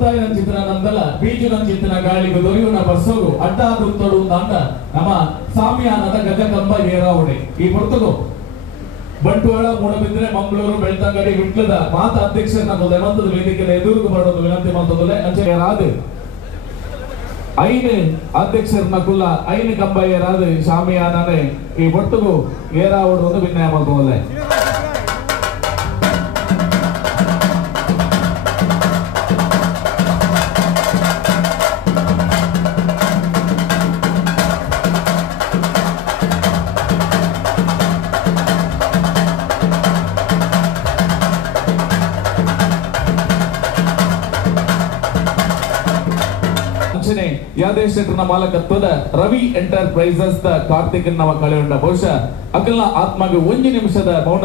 ಮುಕ್ತಾಯ ಚಿತ್ರ ನಂದಲ ಬೀಜನ ಚಿತ್ರ ಗಾಳಿಗೆ ದೊರೆಯುವ ಬಸ್ಸೋರು ಅಡ್ಡಾದು ತೊಡು ಅಂದ ನಮ್ಮ ಸಾಮ್ಯಾನದ ಗಜಕಂಬ ಏರಾವಣೆ ಈ ಹೊರತುಗು ಬಂಟ್ವಾಳ ಮೂಡಬಿದ್ರೆ ಮಂಗಳೂರು ಬೆಳ್ತಂಗಡಿ ವಿಟ್ಲದ ಮಾತ ಅಧ್ಯಕ್ಷರನ್ನ ಲೆಮಂತದ ವೇದಿಕೆಯ ಎದುರುಗು ಮಾಡೋದು ವಿನಂತಿ ಮಾಡ್ತದಲೆ ಅಂಚೆರಾದು ಐನು ಅಧ್ಯಕ್ಷರನ್ನ ಕುಲ್ಲ ಐನು ಕಂಬ ಏರಾದು ಶಾಮಿಯಾನನೆ ಈ ಒಟ್ಟುಗು ಏರಾವಣವನ್ನು ಭಿನ್ನಯ ಮಾಡ್ತದಲೆ ಯಾದೇಶ್ ಶೆಟ್ಟರ್ನ ಮಾಲಕತ್ವದ ರವಿ ಎಂಟರ್ಪ್ರೈಸಸ್ ಕಾರ್ತಿಕ್ ನವ ಕಳೆಯುಂಡ ಬಹುಶಃ ಅಕಲ್ನ ಆತ್ಮಗೆ 1 ನಿಮಿಷದ ಮೌನ